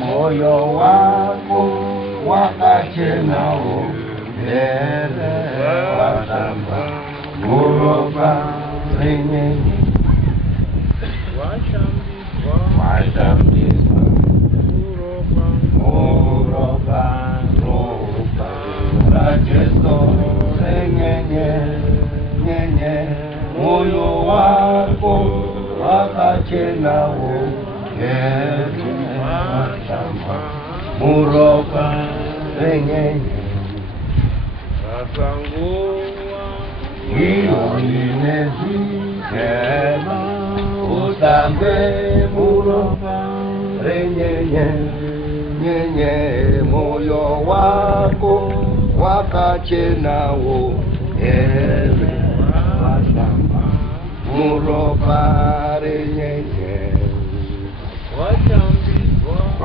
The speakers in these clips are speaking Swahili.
moyo wako wakache nao mbele watamba muroba renyenye washambizwa muroba roba rajeso renyenye moyo wako wakache nao mbele watamba muroba renyenye iyo inezikema utambe muroba renyenye moyo wako wakache nawo ewe washamba muroba renyenye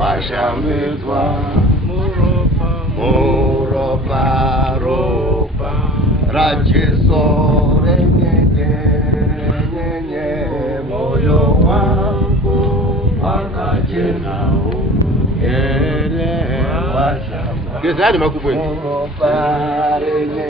washambizwa muroba roba rajeso renyenye moyo wako wakache nao ele washamba muroba renyenye